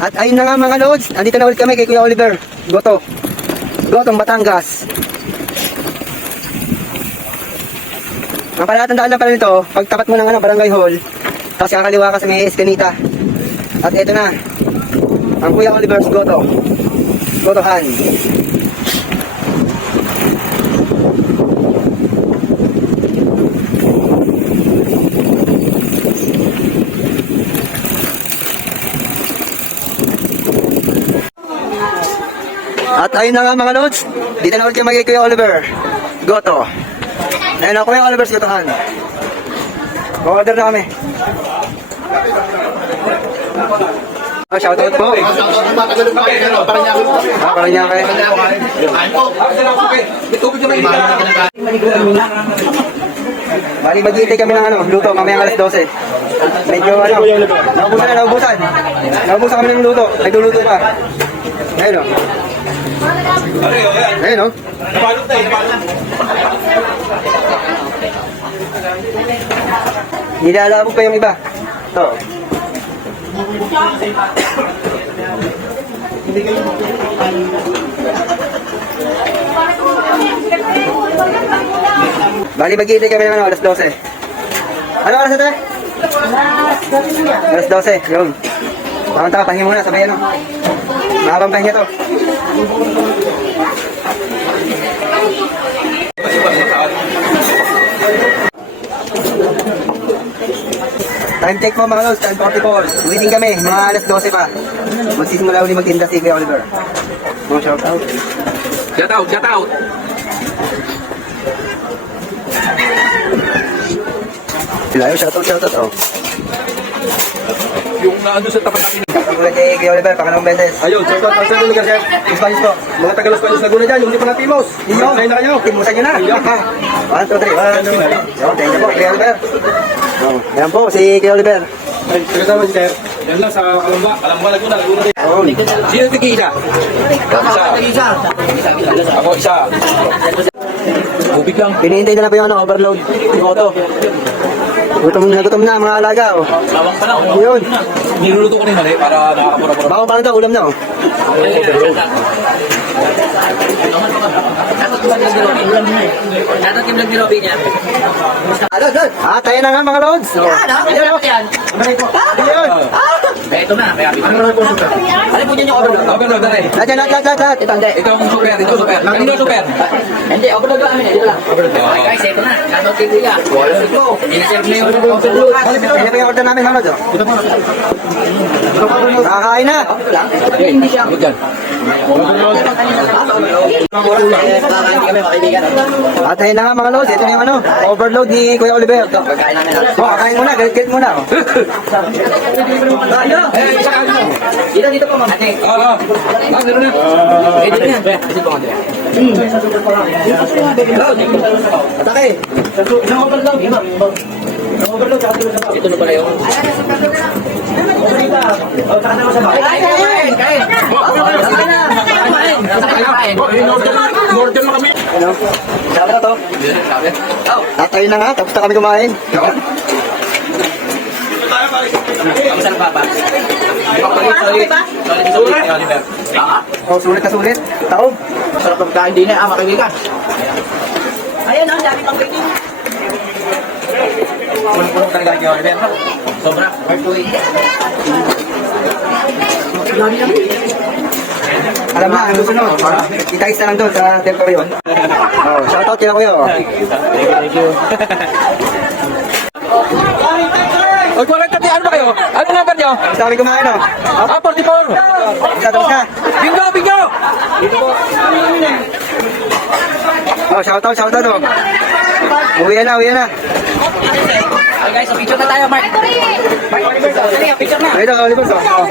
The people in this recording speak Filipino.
At ayun na nga mga lods, andito na ulit kami kay Kuya Oliver. Gotong Batangas. Ang palatandaan lang pala nito, pagtapat mo ng barangay hall, tapos kakaliwa ka sa may Escanita. At ito na, ang Kuya Oliver's Gotohan. At ayun na nga mga lods, dito na ulit yung kay Kuya Oliver Goto. Ayun na Kuya Oliver's Gotohan. Order na kami. Shoutout po. Paranaque. Bali maghihintay kami ng luto mamayang alas 12. Medyo naubusan kami ng luto. Nagluluto pa. Ayun o. Ayun o. Nilalabog pa yung iba. Ito. Bali maghihintay kami ng alas 12. Ano oras ito? Alas 12. Yun. Pakanta, pahinga muna, sabay mahabang pahinga to. Time check po mga lods, 10:44. Waiting kami, mga alas 12 pa. Magsisimula uli magtinda si Kuya Oliver. Mga shoutout. Shout out. Sila yung shoutout. Oh. Yung naano sa tapat natin. Pagkulat kay Kuya Oliver, pangalawang beses. Ayun, shoutout ang sa lugar, sir. Spanish po. Mga Tagalos Palos Laguna dyan, yung hindi pa natimos. Iyo, Ayun na kayo. timusan nyo na. Ha? 1, 2, 3. 1, 2, 3. Yo, thank you po, Kuya Oliver. Oh, yan po, si Kuya Oliver. Ay, taga-sama si sir. Yan lang sa Kalamba, Laguna din. Oh, Sino tig-isa? Ako isa. Ubig lang. pinihintay na po yung overload. Goto. Gutom na mga alaga. Oh. Lawang pa lang. Yun. Niluluto ko rin mali para nakakapura-pura. Bako pa lang daw, ulam na. Oh. Dapat yung nag-nilobi niya. Tayo na nga mga lods. Oh. Yan. Ayun. Ito na. Ano po dyan yung overload? Overload na rin. Lahat. Ito hindi. Ito ang super. Kanino super? Hindi, overload lang namin. Ito lang. Okay guys, ito na. Shoutout kay Kuya. Iniserve na yung overload. Ano pa yung order namin mga lods? Nakakain na. Hindi siya. Good yan. Tayo na nga mga lods. Ito na yung overload ni Kuya Oliver. Pagkain namin natin. Kakain muna, galit muna. Oh. Dito po mga ate. Meron na. Dito na yan. Dito po mga ate. Atake. Ito na pala yung... Order mo kami. Ano? Sabi na to. Tayo na nga, tapos na kami kumain. Kamusta ba? Oh, sulit na sulit. Taob. Sarap ng pagkain din eh, makikigan. Ayan ang dami pang pwede. Punong talaga kay Oliver. Sobra. Alam na, ang gusto nyo. Itais na lang doon sa territory yun. Oh, shoutout kila kuya. Oh. Oy, 40, ano ba kayo? Ano number nyo? Gusto kami kumain, oh. 44. Isa, tapos na. Bingo! Oh, shoutout, oh. Uwi na. Okay guys, so picture na tayo, Mark. Mark, Oliver, picture na. Ito, Oliver, oh.